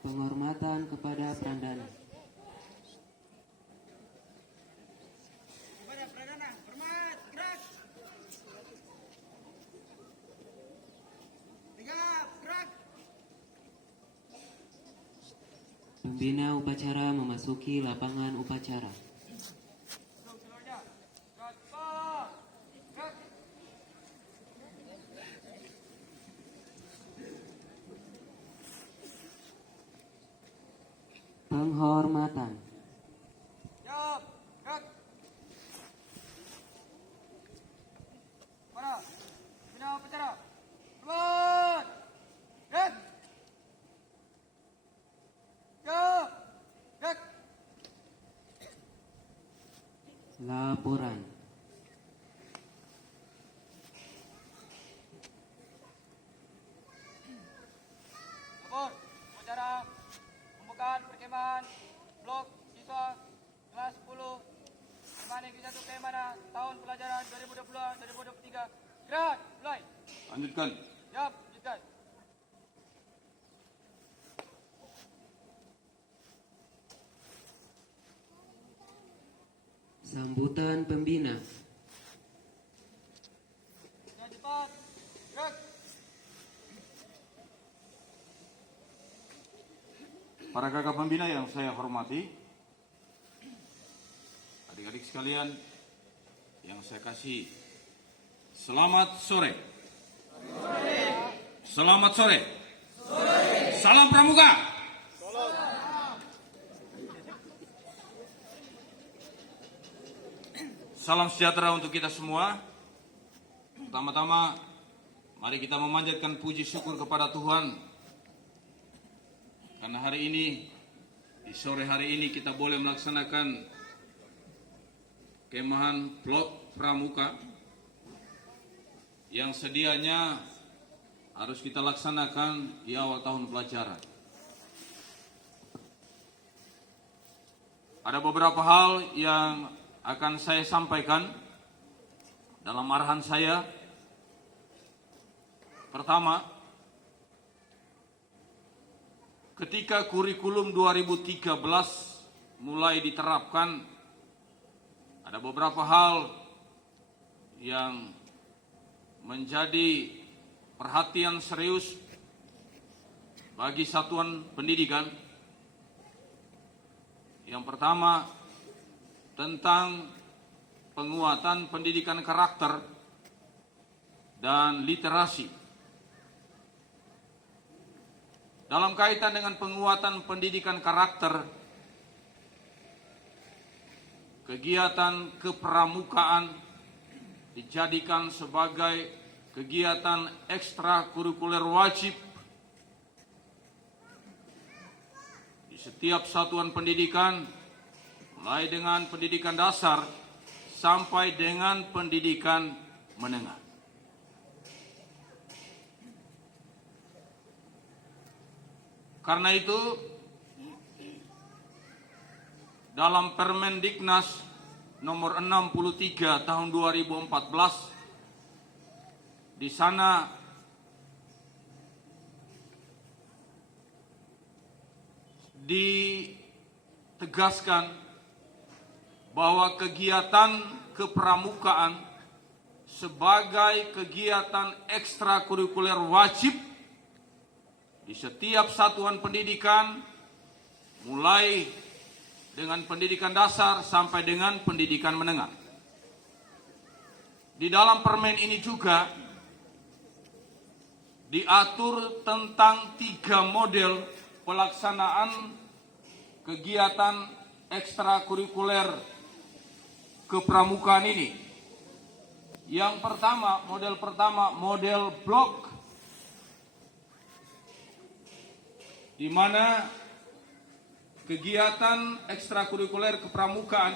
Penghormatan kepada Pradana. Kepada Pradana, hormat, gerak. Tegap, gerak. Pembina upacara memasuki lapangan upacara. Penghormatan. Siap, gerak. Para pembina upacara, hormat, gerak. Siap, gerak. Laporan. Lapor, upacara pembukaan perkemahan blok siswa kelas 10 Perkemahan Negeri 1 Kemana tahun pelajaran 2022-2023. Gerak, mulai. Lanjutkan. Siap, lanjutkan. Sambutan pembina. Sudah cepat, gerak. Para kakak pembina yang saya hormati, adik-adik sekalian yang saya kasih, selamat sore. Selamat sore. Salam Pramuka. Salam sejahtera untuk kita semua. Pertama-tama, mari kita memanjatkan puji syukur kepada Tuhan. Karena hari ini, di sore hari ini kita boleh melaksanakan kemahan blok Pramuka yang sedianya harus kita laksanakan di awal tahun pelajaran. Ada beberapa hal yang akan saya sampaikan dalam arahan saya. Pertama, ketika kurikulum 2013 mulai diterapkan, ada beberapa hal yang menjadi perhatian serius bagi satuan pendidikan. Yang pertama, tentang penguatan pendidikan karakter dan literasi. Dalam kaitan dengan penguatan pendidikan karakter, kegiatan kepramukaan dijadikan sebagai kegiatan ekstrakurikuler wajib di setiap satuan pendidikan, mulai dengan pendidikan dasar sampai dengan pendidikan menengah. Karena itu, dalam Permendiknas nomor 63 tahun 2014, di sana ditegaskan bahwa kegiatan kepramukaan sebagai kegiatan ekstrakurikuler wajib di setiap satuan pendidikan, mulai dengan pendidikan dasar sampai dengan pendidikan menengah. Di dalam permen ini juga diatur tentang 3 model pelaksanaan kegiatan ekstrakurikuler kepramukaan ini. Yang pertama, model blok, di mana kegiatan ekstrakurikuler kepramukaan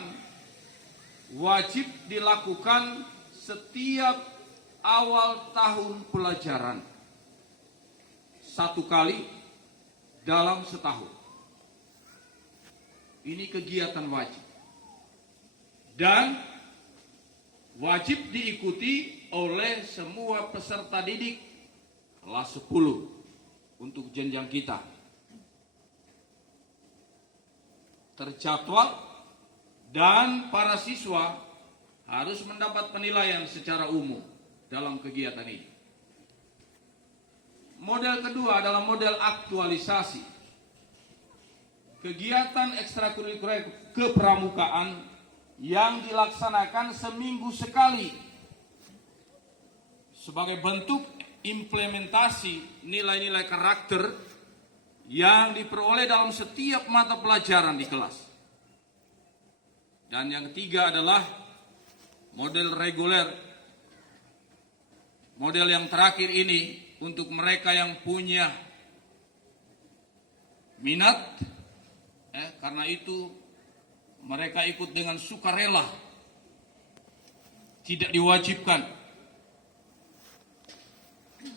wajib dilakukan setiap awal tahun pelajaran 1 kali dalam setahun. Ini kegiatan wajib dan wajib diikuti oleh semua peserta didik kelas 10 untuk jenjang kita. terjadwal, dan para siswa harus mendapat penilaian secara umum dalam kegiatan ini. Model kedua adalah model aktualisasi. Kegiatan ekstrakurikuler kepramukaan yang dilaksanakan seminggu sekali sebagai bentuk implementasi nilai-nilai karakter yang diperoleh dalam setiap mata pelajaran di kelas. Dan yang ketiga adalah model reguler. Model yang terakhir ini untuk mereka yang punya minat, karena itu mereka ikut dengan sukarela, tidak diwajibkan.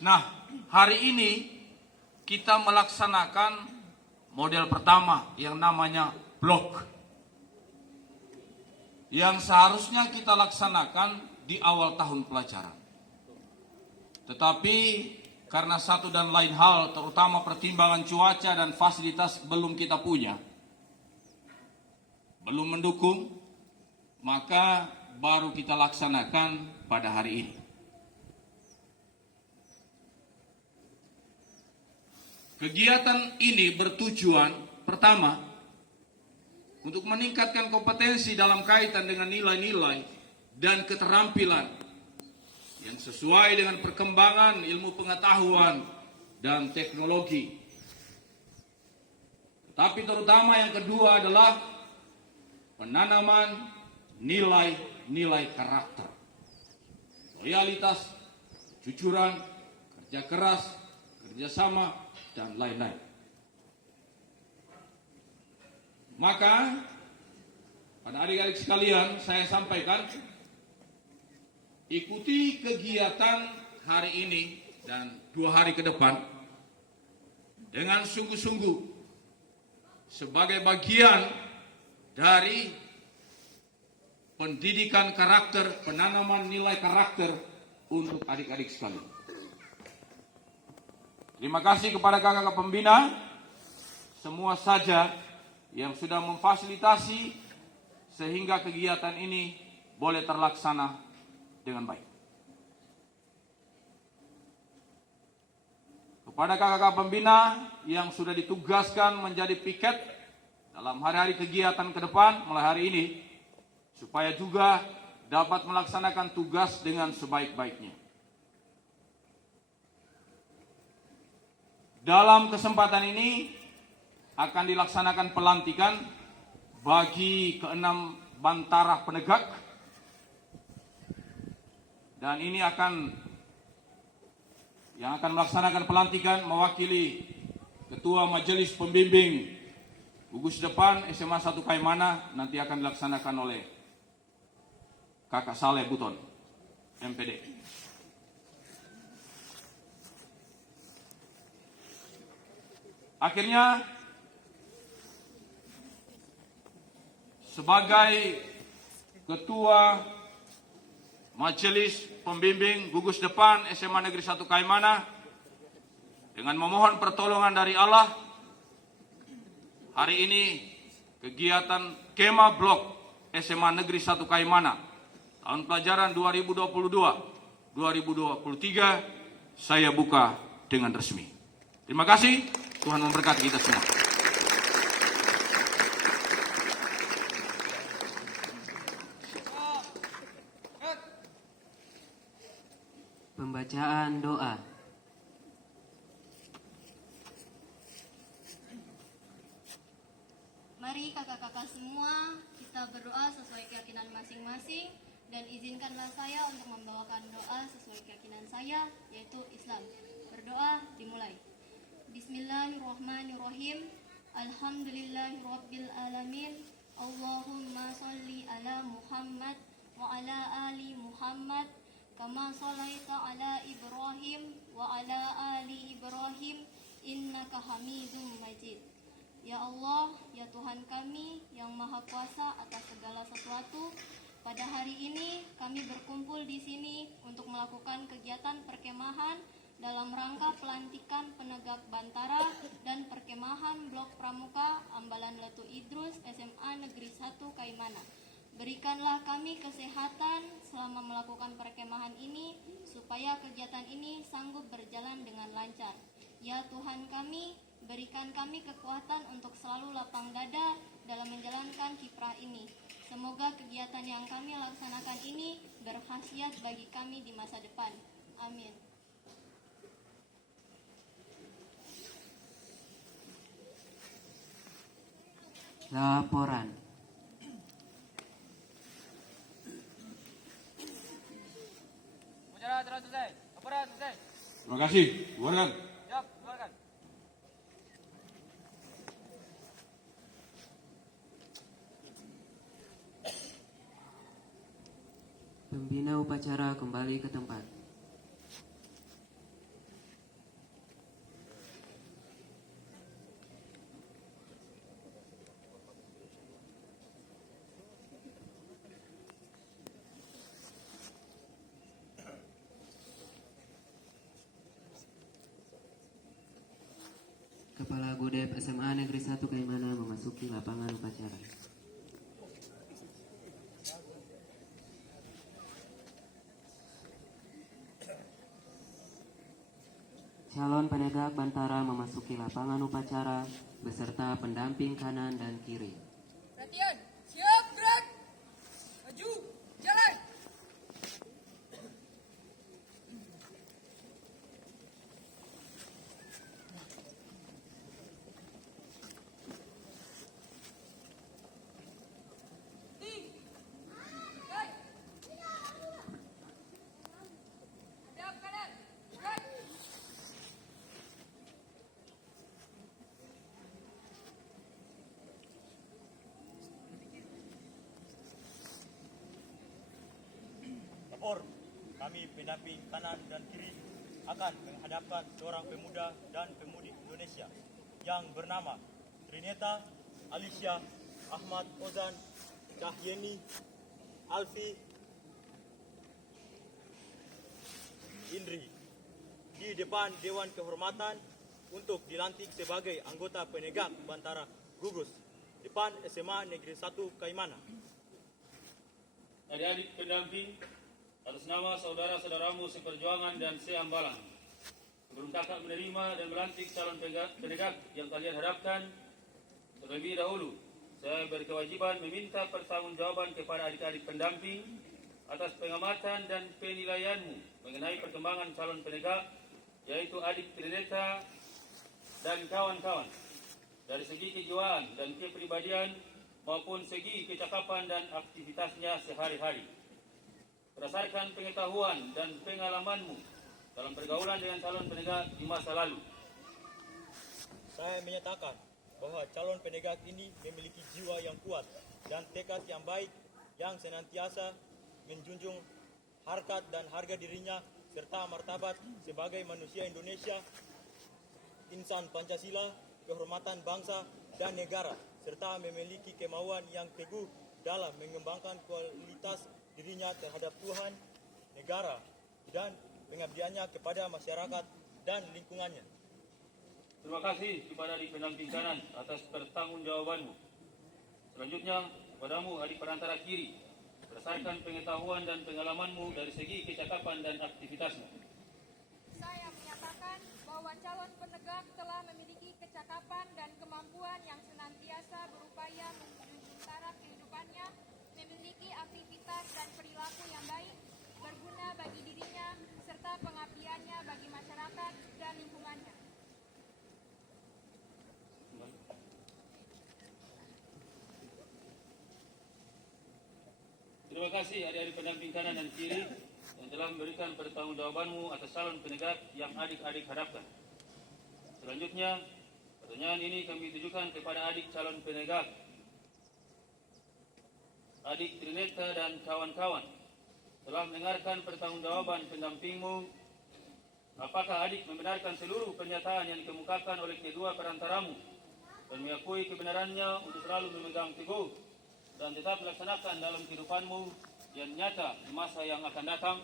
Nah, hari ini kita melaksanakan model pertama yang namanya blok, yang seharusnya kita laksanakan di awal tahun pelajaran. Tetapi karena satu dan lain hal, terutama pertimbangan cuaca dan fasilitas belum kita punya, belum mendukung, maka baru kita laksanakan pada hari ini. Kegiatan ini bertujuan pertama untuk meningkatkan kompetensi dalam kaitan dengan nilai-nilai dan keterampilan yang sesuai dengan perkembangan ilmu pengetahuan dan teknologi. Tapi terutama yang kedua adalah penanaman nilai-nilai karakter, loyalitas, kejujuran, kerja keras, kerjasama, dan lain-lain. Maka pada adik-adik sekalian saya sampaikan, ikuti kegiatan hari ini dan 2 hari ke depan dengan sungguh-sungguh sebagai bagian dari pendidikan karakter, penanaman nilai karakter untuk adik-adik sekalian. Terima kasih kepada kakak-kakak pembina semua saja yang sudah memfasilitasi sehingga kegiatan ini boleh terlaksana dengan baik. Kepada kakak-kakak pembina yang sudah ditugaskan menjadi piket dalam hari-hari kegiatan ke depan mulai hari ini, supaya juga dapat melaksanakan tugas dengan sebaik-baiknya. Dalam kesempatan ini akan dilaksanakan pelantikan bagi ke-6 bantara penegak, dan ini yang akan melaksanakan pelantikan mewakili Ketua Majelis Pembimbing Gugus Depan SMA 1 Kaimana, nanti akan dilaksanakan oleh Kakak Saleh Buton, MPD. Akhirnya, sebagai Ketua Majelis Pembimbing Gugus Depan SMA Negeri 1 Kaimana, dengan memohon pertolongan dari Allah, hari ini kegiatan Kema Blok SMA Negeri 1 Kaimana tahun pelajaran 2022-2023 saya buka dengan resmi. Terima kasih, Tuhan memberkati kita semua. Pembacaan doa. Mari kakak-kakak semua kita berdoa sesuai keyakinan masing-masing, dan izinkanlah saya untuk membawakan doa sesuai keyakinan saya, yaitu Islam. Berdoa dimulai. Bismillahirrahmanirrahim. Alhamdulillahirabbil alamin. Allahumma shalli ala Muhammad wa ala ali Muhammad kama shallaita ala Ibrahim wa ala ali Ibrahim innaka Hamidum Majid. Ya Allah, ya Tuhan kami yang Maha Kuasa atas segala sesuatu, pada hari ini kami berkumpul di sini untuk melakukan kegiatan perkemahan dalam rangka pelantikan penegak Bantara dan perkemahan Blok Pramuka Ambalan Letu Idrus SMA Negeri 1 Kaimana. Berikanlah kami kesehatan selama melakukan perkemahan ini, supaya kegiatan ini sanggup berjalan dengan lancar. Ya Tuhan kami, berikan kami kekuatan untuk selalu lapang dada dalam menjalankan kiprah ini. Semoga kegiatan yang kami laksanakan ini berkhasiat bagi kami di masa depan. Amin. Laporan. Upacara telah selesai. Laporan selesai. Terima kasih. Keluarkan. Siap, keluarkan. Pembina upacara kembali ke tempat. Kepala Godep SMA Negeri 1 Kaimana memasuki lapangan upacara. Calon penegak Bantara memasuki lapangan upacara beserta pendamping kanan dan kiri. Perhatian, siap gerak. Maju, jalan. Siap kanan, gerak. Lapor, kami pendamping kanan dan kiri akan menghadapkan seorang pemuda dan pemudi Indonesia yang bernama Trineta Alicia Ahmad Ozan Cahyeni Alfi Indri di depan Dewan Kehormatan untuk dilantik sebagai anggota penegak Bantara Gugus depan SMA Negeri 1 Kaimana. Adik-adik pendamping, atas nama saudara-saudaramu seperjuangan dan sehambalang, sebelum kakak menerima dan melantik calon penegak yang kalian harapkan, terlebih dahulu saya berkewajiban meminta pertanggungjawaban kepada adik-adik pendamping atas pengamatan dan penilaianmu mengenai perkembangan calon penegak, yaitu adik Trineta dan kawan-kawan, dari segi kejiwaan dan kepribadian maupun segi kecakapan dan aktivitasnya sehari-hari. Berdasarkan pengetahuan dan pengalamanmu dalam pergaulan dengan calon penegak di masa lalu, Saya menyatakan bahwa calon penegak ini memiliki jiwa yang kuat dan tekad yang baik yang senantiasa menjunjung harkat dan harga dirinya serta martabat sebagai manusia Indonesia, insan Pancasila, kehormatan bangsa dan negara, serta memiliki kemauan yang teguh dalam mengembangkan kualitas dirinya terhadap Tuhan, negara, dan pengabdiannya kepada masyarakat dan lingkungannya. terima kasih kepada adik pendamping kanan atas pertanggungjawabanmu. Selanjutnya, kepadamu adik perantara kiri, berdasarkan pengetahuan dan pengalamanmu dari segi kecakapan dan aktivitasmu. Saya menyatakan bahwa calon penegak telah memiliki kecakapan dan kemampuan yang senantiasa berupaya menjunjung taraf kehidupannya, memiliki aktivitas dan perilaku yang baik, berguna bagi dirinya, serta pengabdiannya bagi masyarakat dan lingkungannya. Terima kasih adik-adik pendamping kanan dan kiri yang telah memberikan pertanggungjawabanmu atas calon penegak yang adik-adik harapkan. Selanjutnya, pertanyaan ini kami tujukan kepada adik calon penegak, adik Trineta dan kawan-kawan. Telah mendengarkan pertanggungjawaban pendampingmu, apakah adik membenarkan seluruh pernyataan yang dikemukakan oleh kedua perantaramu dan mengakui kebenarannya untuk selalu memegang teguh dan tetap melaksanakan dalam kehidupanmu yang nyata di masa yang akan datang?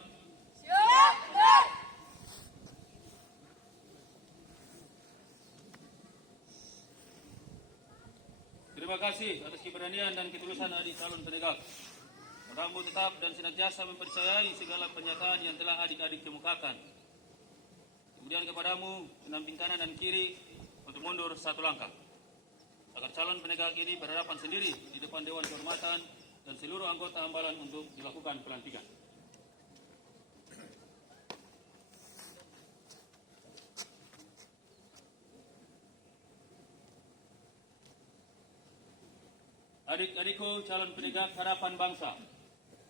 Terima kasih atas keberanian dan ketulusan adik calon penegak. Kamu tetap dan senantiasa mempercayai segala pernyataan yang telah adik-adik kemukakan. Kemudian kepadamu, pendamping kanan dan kiri untuk mundur satu langkah. Agar calon penegak ini berhadapan sendiri di depan Dewan Kehormatan dan seluruh anggota ambalan untuk dilakukan pelantikan. Adik-adikku calon penegak harapan bangsa,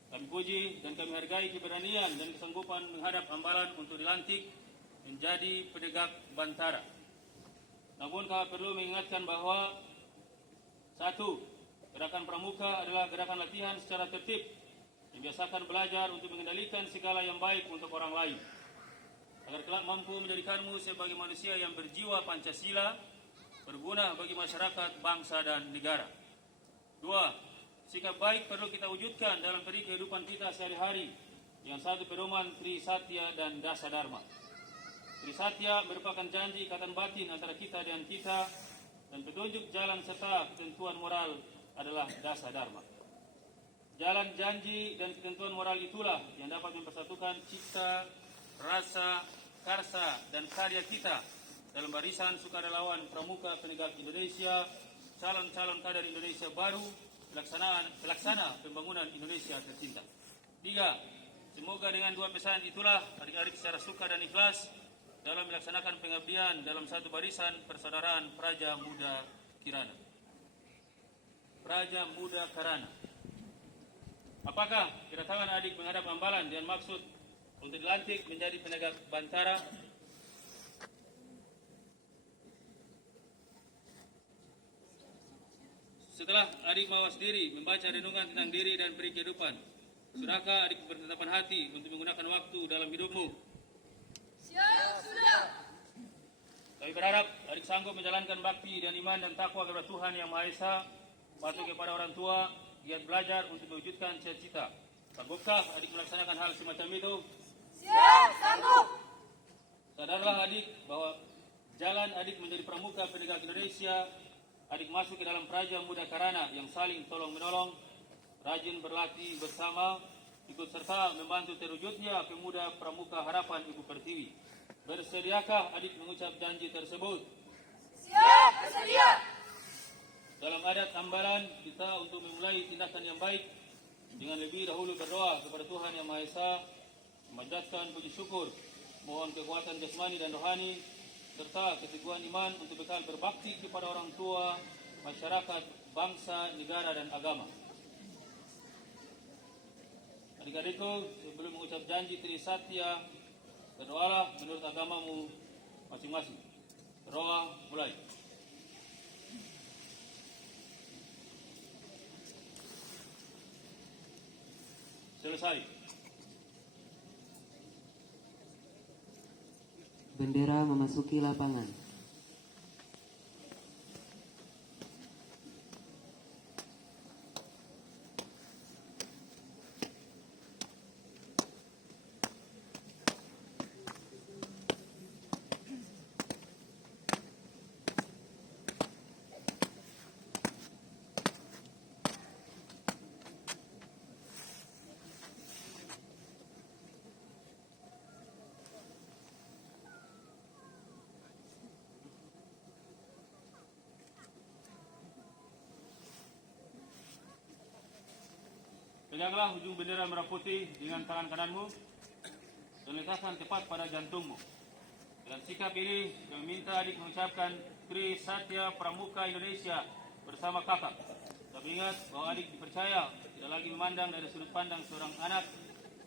kami puji dan kami hargai keberanian dan kesanggupan menghadap ambalan untuk dilantik menjadi penegak Bantara. Namun kami perlu mengingatkan bahwa satu, gerakan pramuka adalah gerakan latihan secara tertib yang biasakan belajar untuk mengendalikan segala yang baik untuk orang lain, agar kelak mampu menjadikanmu sebagai manusia yang berjiwa Pancasila, berguna bagi masyarakat, bangsa, dan negara. Dua, sikap baik perlu kita wujudkan dalam peri kehidupan kita sehari-hari yang satu pedoman Tri Satya dan Dasa Dharma. Tri Satya merupakan janji ikatan batin antara kita dan kita, dan petunjuk jalan serta ketentuan moral adalah Dasa Dharma. Jalan janji dan ketentuan moral itulah yang dapat mempersatukan cipta, rasa, karsa, dan karya kita dalam barisan sukarelawan pramuka penegak Indonesia, calon-calon kader Indonesia baru, pelaksana pembangunan Indonesia tercinta. Tiga, semoga dengan dua pesan itulah adik-adik secara suka dan ikhlas dalam melaksanakan pengabdian dalam satu barisan persaudaraan Praja Muda Kirana. Praja Muda Karana. Apakah kedatangan adik menghadap ambalan dengan maksud untuk dilantik menjadi penegak Bantara? Setelah adik mawas diri, membaca renungan tentang diri dan peri kehidupan, sudahkah adik bertetapan hati untuk menggunakan waktu dalam hidupmu? Siap, sudah. Kami berharap adik sanggup menjalankan bakti dan iman dan takwa kepada Tuhan Yang Maha Esa, patuh kepada orang tua, giat belajar untuk mewujudkan cita-cita. Sanggupkah adik melaksanakan hal semacam itu? Siap, sanggup. Sadarlah adik bahwa jalan adik menjadi pramuka penegak Indonesia, adik masuk ke dalam Praja Muda Karana yang saling tolong-menolong, rajin berlatih bersama, ikut serta membantu terwujudnya pemuda pramuka harapan Ibu Pertiwi. Bersediakah adik mengucap janji tersebut? Siap, bersedia. Dalam adat ambalan kita untuk memulai tindakan yang baik dengan lebih dahulu berdoa kepada Tuhan Yang Maha Esa, memanjatkan puji syukur, mohon kekuatan jasmani dan rohani, serta keteguhan iman untuk bekal berbakti kepada orang tua, masyarakat, bangsa, negara, dan agama. Adik-adikku, sebelum mengucap janji Tri Satya, berdoalah menurut agamamu masing-masing. Berdoa mulai. Selesai. Bendera memasuki lapangan. Peganglah ujung bendera merah putih dengan tangan kananmu dan letakkan tepat pada jantungmu. Dalam sikap ini, kami minta adik mengucapkan Tri Satya Pramuka Indonesia bersama kakak. Tapi ingat bahwa adik dipercaya tidak lagi memandang dari sudut pandang seorang anak,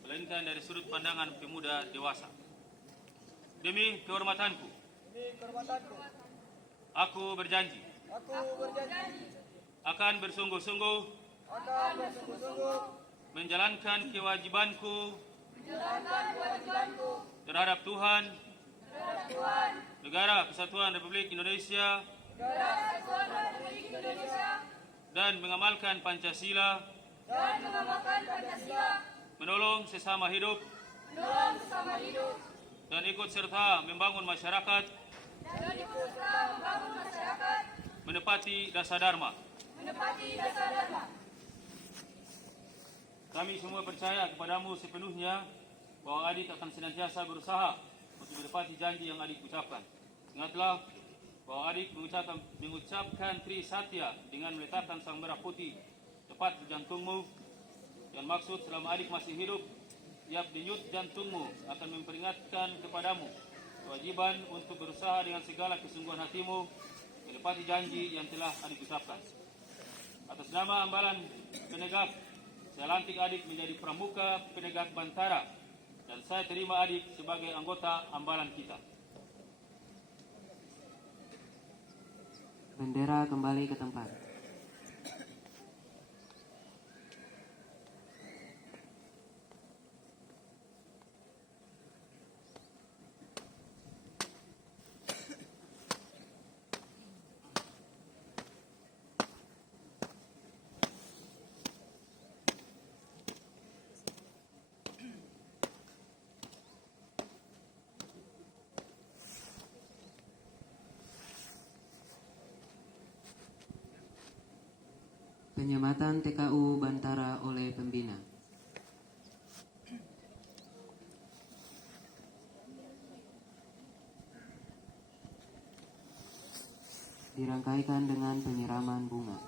melainkan dari sudut pandangan pemuda dewasa. Demi kehormatanku, aku berjanji akan bersungguh-sungguh menjalankan kewajibanku terhadap Tuhan, Negara Kesatuan Republik Indonesia, dan mengamalkan Pancasila, menolong sesama hidup, dan ikut serta membangun masyarakat, menepati Dasa Dharma. menepati dasar dharma. Kami semua percaya kepadamu sepenuhnya bahwa adik akan senantiasa berusaha untuk menepati janji yang adik ucapkan. Ingatlah bahwa adik mengucapkan Tri Satya dengan meletakkan sang merah putih tepat di jantungmu, dan maksud selama adik masih hidup, tiap denyut jantungmu akan memperingatkan kepadamu kewajiban untuk berusaha dengan segala kesungguhan hatimu menepati janji yang telah adik ucapkan. Atas nama Ambalan Penegak, saya lantik adik menjadi Pramuka Penegak Bantara, dan saya terima adik sebagai anggota ambalan kita. Bendera kembali ke tempat. Penyematan TKU Bantara oleh pembina. Dirangkaikan dengan penyiraman bunga.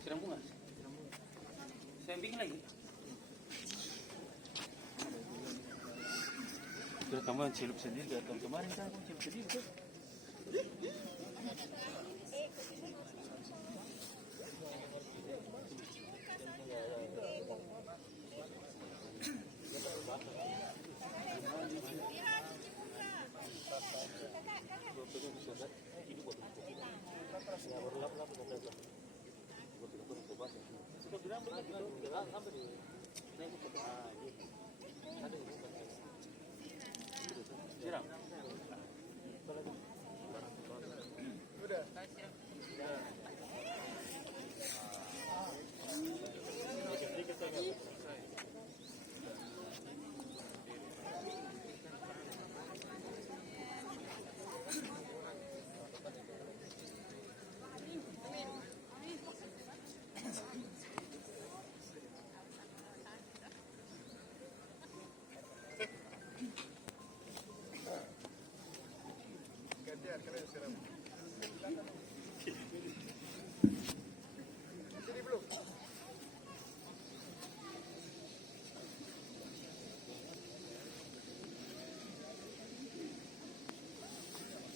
Siram bunga. Saya bikin lagi. Sudah kamu celup sendiri atau kemarin kan kamu celup sendiri kan? Siram.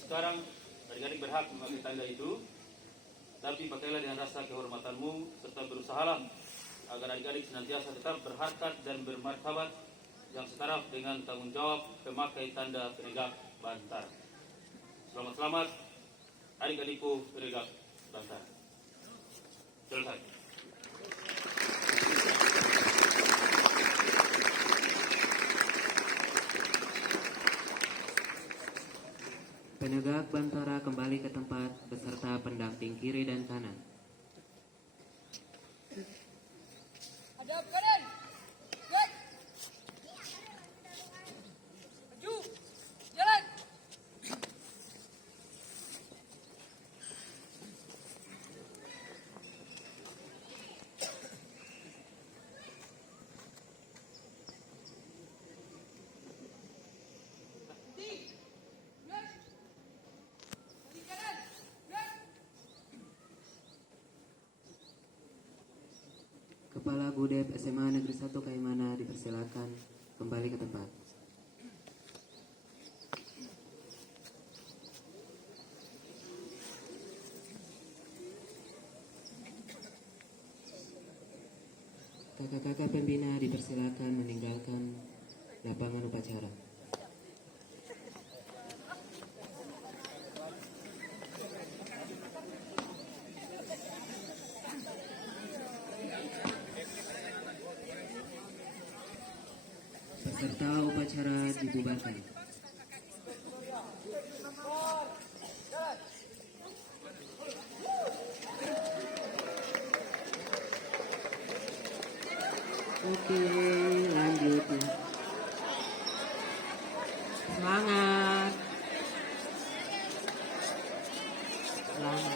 Sekarang adik-adik berhak memakai tanda itu, tapi pakailah dengan rasa kehormatanmu serta berusahalah agar adik-adik senantiasa tetap berharkat dan bermartabat yang setara dengan tanggung jawab pemakai tanda penegak Bantara. Selamat-selamat adik-adikku penegak Bantara. Selesai. Penegak Bantara kembali ke tempat beserta pendamping kiri dan kanan. Hadap kanan. Gerak. Maju. Jalan. Kepala Gudep SMA Negeri 1 Kaimana dipersilakan kembali ke tempat. Kakak-kakak pembina dipersilakan meninggalkan lapangan upacara. Peserta upacara dibubarkan. Oke, lanjut ya. Semangat. Selamat.